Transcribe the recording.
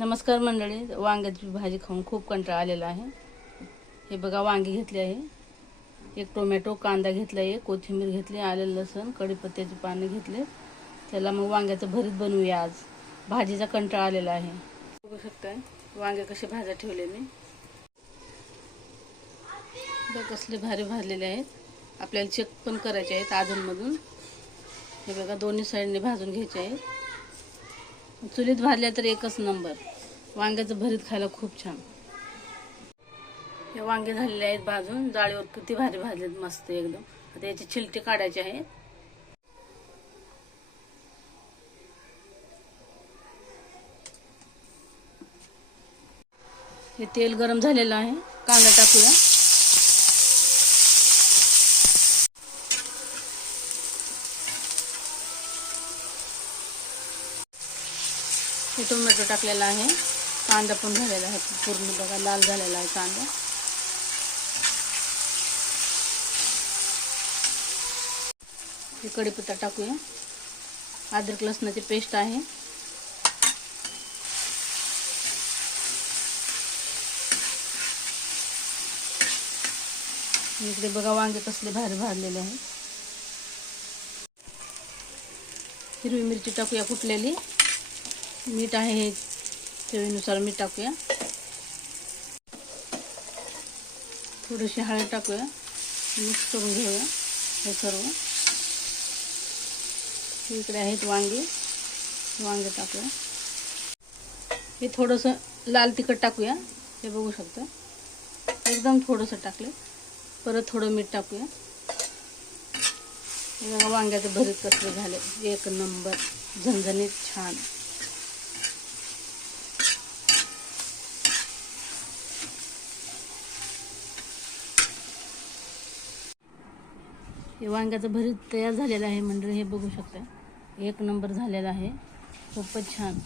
नमस्कार मंडळी, वांग्याची भाजी खाऊन खूप कंटाळा आलेला आहे। हे बघा, वांगी घेतली आहे, एक टोमॅटो, कांदा घेतला आहे, कोथिंबीर घेतली, आले, लसूण, कढीपत्त्याची पाने घेतले। त्याला मग वांग्याचं भरीत बनवूया। आज भाजीचा कंटाळा आलेला आहे। बघू शकताय वांगे कसे भाज्या ठेवले मी। बघ कसले भारी भाजलेले आहेत। आपल्याला चेक पण करायचे आहेत अधूनमधून। हे बघा, दोन्ही साईडने भाजून घ्यायचे आहे। चुलीत भाजल्या तर एकच नंबर। वांग्याचं भरीत खायला खूप छान। हे वांगे झालेले आहेत भाजून, जाळीवर किती भारी भाजलेत, मस्त एकदम। आता याची छिलटे काढायचे आहे। हे तेल गरम झालेलं आहे, कांदा टाकूया। हे टोमॅटो टाकलेला आहे, कांदा पण झालेला आहे, पूर्ण बघा लाल झालेला आहे कांदा। हे कढीपत्ता टाकूया। अद्रक लसणाची पेस्ट आहे। इकडे बघा वांगे कसले भारी भाजलेले आहेत। हिरवी मिरची टाकूया कुटलेली। मीठ आहे, हे चवीनुसार मीठ टाकूया। थोडीशी हळद टाकूया, मिक्स करून घेऊया हे सर्व। इकडे आहेत वांगे, वांगे टाकूया। हे थोडंसं लाल तिखट टाकूया, हे बघू शकता, एकदम थोडंसं टाकले। परत थोडं मीठ टाकूया। हे बघा वांग्याचं भरीत कसले झाले, एक नंबर, झणझणीत, छान। हे वांग्याचं भरीत तयार झालेलं आहे मंडळी, हे बघू शकता, एक नंबर झालेला आहे, खूपच छान।